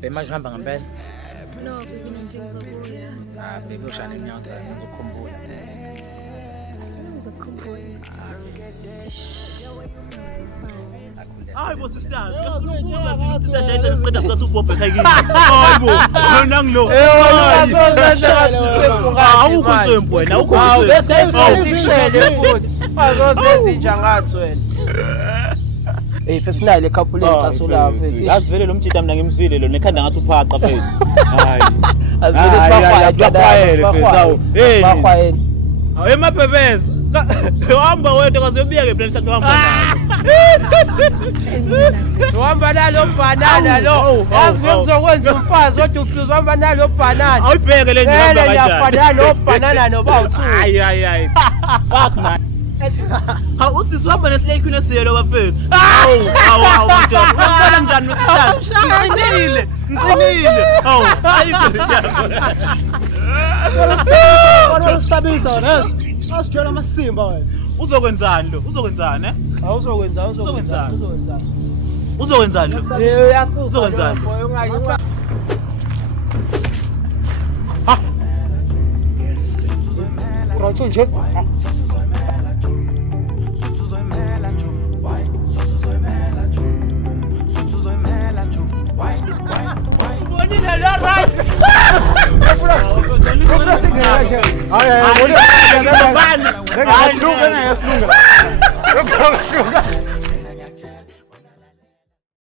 babe manje hamba ngempela. No, baby ngizokubuya. Babe ushane inyonza ngizokukhumbula. Ngizokukhumbula. Hayi bo sisters, ngiyasibuza thina sisadayisa isiqeda sika Bobbe ekhayini. Hayibo, wena ngilo. Awukho ntswembu wena, awukho ntswembu. Awusikushele futhi. Azosenza inja ngathi wena. Hey fesinale couple engicasula mfethu. Yasivele lo mjita mina ngimzwile lo nekhanda ngathi uphaqa mfethu. Hayi. Azivele sibakhwaya. Hey. Bakhwaya. Hayi emabhebeza. Uhamba wedwa kazobiyeke plan sakhe uhamba nayo. Uhamba nalo banana lo. Yazi ngizokwenza umfazi kodwa ufuse uhamba nalo banana. Awubheke le ndaba kanjani? Yafana lo banana nobawu2. Hayi. Fuck man. Ha usisi uhamba nesileke kunesiyelo bafethu. Awu mntwana. Ubona njani nesistasi? Ngiqinile. Awu sayikho njalo. Usabisa wena. Asijwela amasimba wena. Uzokwenzani lo? Uzokwenzani eh? Awuzokwenzani? Uzokwenzani lo? Yasusa. Uzokwenzani? Ha. Urathu nje. Bonina la right. Hayi,